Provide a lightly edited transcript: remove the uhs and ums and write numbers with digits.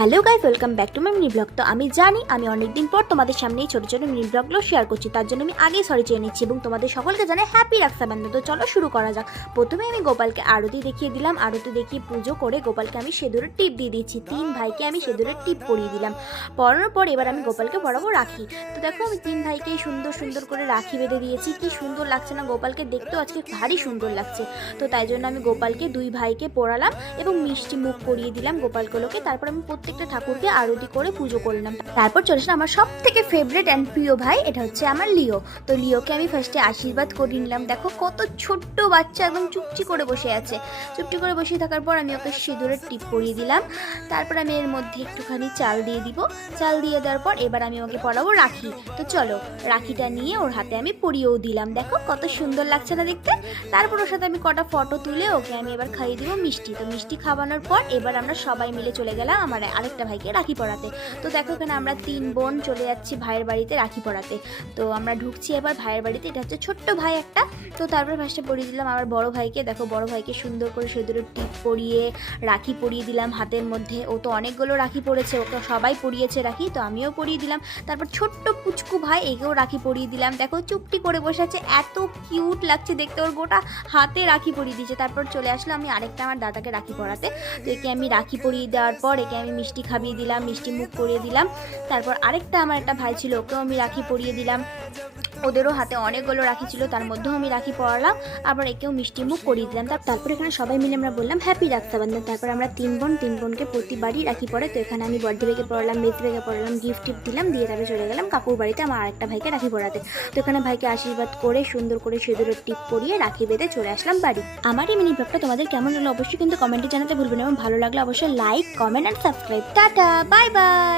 Hello guys, welcome back to my mini blog. তো আমি জানি আমি অনেকদিন পর তোমাদের সামনে এই ছোটো ছোটো মিনি ব্লগগুলো শেয়ার করছি, তার জন্য আমি আগেই সরি চেয়ে নিচ্ছি এবং তোমাদের সকলকে জানাই হ্যাপি রাক্ষাবন্ধন। তো চলো শুরু করা যাক। প্রথমে আমি গোপালকে আরতি দেখিয়ে দিলাম, আরতি দেখিয়ে পুজো করে গোপালকে আমি সিঁদুরের টিপ দিয়ে দিয়েছি। তিন ভাইকে আমি সিঁদুরের টিপ পরিয়ে দিলাম। পরানোর পর এবার আমি গোপালকে পরাবো রাখি। তো দেখো আমি তিন ভাইকেই সুন্দর সুন্দর করে রাখি বেঁধে দিয়েছি। কি সুন্দর লাগছে না গোপালকে, দেখতেও আজকে ভারী সুন্দর লাগছে। তো তাই জন্য আমি গোপালকে দুই ভাইকে পরালাম এবং মিষ্টি মুখ করিয়ে দিলাম গোপালগুলোকে। তারপর আমি প্রত্যেকটা ঠাকুরকে আরতি করে পুজো করলাম। তারপর চলেছিলাম আমার সব থেকে ফেভারিট অ্যান্ড প্রিয় ভাই, এটা হচ্ছে আমার লিও। তো লিওকে আমি ফার্স্টে আশীর্বাদ করে নিলাম। দেখো কত ছোট্ট বাচ্চা, একদম চুপচি করে বসে আছে। চুপটি করে বসে থাকার পর আমি ওকে সিঁদুরের টিপ পরিয়ে দিলাম। তারপর আমি এর মধ্যে একটুখানি চাল দিয়ে দিব। চাল দিয়ে দেওয়ার পর এবার আমি ওকে পরাবো রাখি। তো চলো রাখিটা নিয়ে ওর হাতে আমি পরিয়েও দিলাম। দেখো কত সুন্দর লাগছে না দেখতে। তারপর ওর সাথে আমি কটা ফটো তুলে ওকে আমি এবার খাইয়ে দিব মিষ্টি। তো মিষ্টি খাওয়ানোর পর এবার আমরা সবাই মিলে চলে গেলাম আমার আরেকটা ভাইকে রাখি পরাতে। তো দেখো এখানে আমরা তিন বোন চলে যাচ্ছি ভাইয়ের বাড়িতে রাখি পরাতে। তো আমরা ঢুকছি এবার ভাইয়ের বাড়িতে। এটা হচ্ছে ছোট্ট ভাই একটা। তো তারপরে ফার্স্টে পরিয়ে দিলাম আমার বড় ভাইকে। দেখো বড় ভাইকে সুন্দর করে সিঁদুরের টিপ পরিয়ে রাখি পরিয়ে দিলাম হাতের মধ্যে। ও তো অনেকগুলো রাখি পরেছে, ওকে সবাই পরিয়েছে রাখি, তো আমিও পরিয়ে দিলাম। তারপর ছোট্ট পুচকু ভাই, একেও রাখি পরিয়ে দিলাম। দেখো চুপটি করে বসে আছে, এত কিউট লাগছে দেখতে, ওর গোটা হাতে রাখি পরিয়ে দিয়েছে। তারপর চলে আসলাম আমি আরেকটা আমার দাদাকে রাখি পরাতে। তো একে আমি রাখি পরিয়ে দেওয়ার পর একে আমি মিষ্টি খাইয়ে দিলাম, মিষ্টি মুখ করিয়ে দিলাম। তারপর আরেকটা আমার একটা ভাই ছিল, ওকেও আমি রাখি পরিয়ে দিলাম। ওদেরও হাতে অনেকগুলো রাখি ছিল, তার মধ্যেও আমি রাখি পরালাম। আবার একেও মিষ্টি মুখ করিয়ে দিলাম। তারপর এখানে সবাই মিলে আমরা বললাম হ্যাপি রাক্ষাবন্ধন। তারপর আমরা তিন বোনকে প্রতিবারই রাখি পরে। তো এখানে আমি বর্ধে ভাইকে পড়ালাম, মেথ ভাইকে পড়ালাম, গিফট টিপ দিলাম, দিয়ে তারপরে চলে গেলাম কাকুর বাড়িতে আমার আরেকটা ভাইকে রাখি পরাতে। তো এখানে ভাইকে আশীর্বাদ করে সুন্দর করে সিঁদুরের টিপ পরিয়ে রাখি বেঁধে চলে আসলাম বাড়ি। আমার এই মিনি ব্লগটা তোমাদের কেমন হলো অবশ্যই কিন্তু কমেন্টে জানাতে ভুলবেন এবং ভালো লাগলে অবশ্যই like, comment and subscribe. Tata, bye bye.